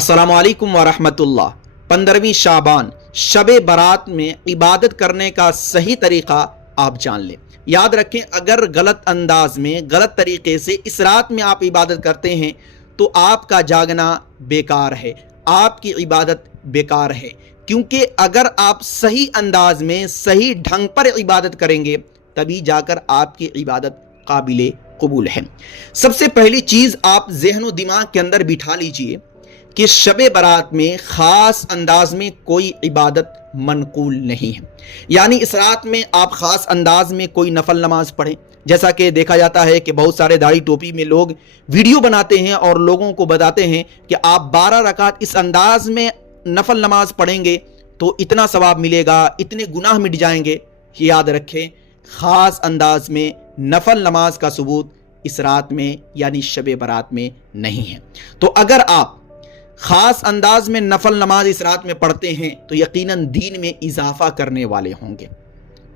अस्सलामु अलैकुम वरहमतुल्लाह। 15वीं शाबान शब बारात में इबादत करने का सही तरीका आप जान लें। याद रखें, अगर गलत अंदाज में गलत तरीके से इस रात में आप इबादत करते हैं तो आपका जागना बेकार है, आपकी इबादत बेकार है। क्योंकि अगर आप सही अंदाज में सही ढंग पर इबादत करेंगे तभी जाकर आपकी इबादत काबिले कबूल है। सबसे पहली चीज़ आप ज़हन दिमाग के अंदर बिठा लीजिए कि शब बारात में ख़ास अंदाज में कोई इबादत मनकूल नहीं है। यानी इस रात में आप ख़ास अंदाज में कोई नफल नमाज पढ़ें। जैसा कि देखा जाता है कि बहुत सारे दाढ़ी टोपी में लोग वीडियो बनाते हैं और लोगों को बताते हैं कि आप 12 रकात इस अंदाज में नफल नमाज पढ़ेंगे तो इतना सवाब मिलेगा, इतने गुनाह मिट जाएंगे। याद रखें, ख़ास अंदाज में नफल नमाज का सबूत इस रात में यानी शब बारात में नहीं है। तो अगर आप ख़ास अंदाज में नफल नमाज इस रात में पढ़ते हैं तो यकीनन दीन में इजाफा करने वाले होंगे,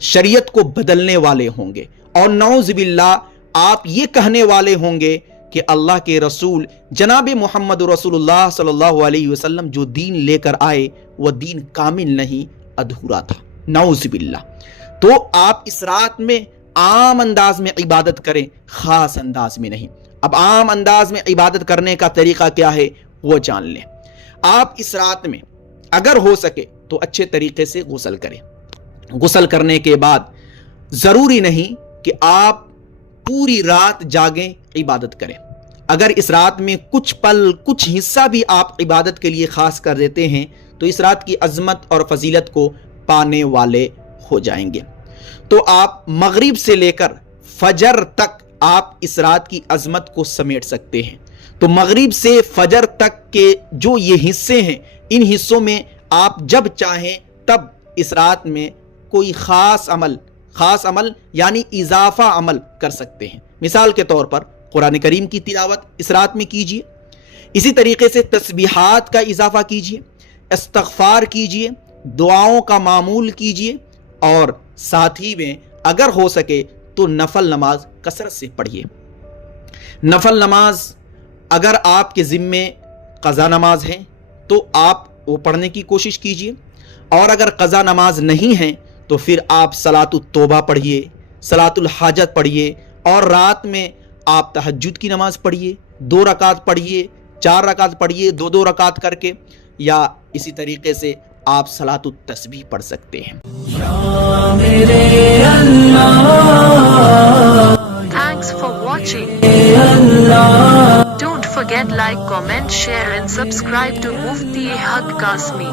शरीयत को बदलने वाले होंगे और नऊज़ बिल्लाह आप ये कहने वाले होंगे कि अल्लाह के रसूल जनाब मोहम्मद रसूलुल्लाह सल्लल्लाहु अलैहि वसल्लम जो दीन लेकर आए वह दीन कामिल नहीं, अधूरा था। नऊज़ बिल्लाह। तो आप इस रात में आम अंदाज में इबादत करें, ख़ास अंदाज में नहीं। अब आम अंदाज में इबादत करने का तरीका क्या है वो जान लें। आप इस रात में अगर हो सके तो अच्छे तरीके से गुस्ल करें। गुस्ल करने के बाद ज़रूरी नहीं कि आप पूरी रात जागें, इबादत करें। अगर इस रात में कुछ पल, कुछ हिस्सा भी आप इबादत के लिए ख़ास कर देते हैं तो इस रात की अज़मत और फजीलत को पाने वाले हो जाएंगे। तो आप मगरिब से लेकर फजर तक आप इस रात की अज़मत को समेट सकते हैं। तो मगरिब से फजर तक के जो ये हिस्से हैं, इन हिस्सों में आप जब चाहें तब इस रात में कोई ख़ास अमल यानी इजाफा अमल कर सकते हैं। मिसाल के तौर पर कुरान करीम की तिलावत इस रात में कीजिए। इसी तरीके से तस्बीहात का इजाफा कीजिए, इस्तिग़फ़ार कीजिए, दुआओं का मामूल कीजिए और साथ ही में अगर हो सके तो नफल नमाज कसरत से पढ़िए। नफल नमाज अगर आपके ज़िम्मे क़ज़ा नमाज है तो आप वो पढ़ने की कोशिश कीजिए, और अगर क़ज़ा नमाज नहीं है तो फिर आप सलातुत तौबा पढ़िए, सलातुल हाजत पढ़िए, और रात में आप तहज्जुद की नमाज़ पढ़िए, 2 रकात पढ़िए, 4 रकात पढ़िए, 2-2 रकात करके, या इसी तरीके से आप सलातुत तस्बीह पढ़ सकते हैं। Thanks for watching. Don't forget like, comment, share and subscribe to Mufti Haq Kasmi.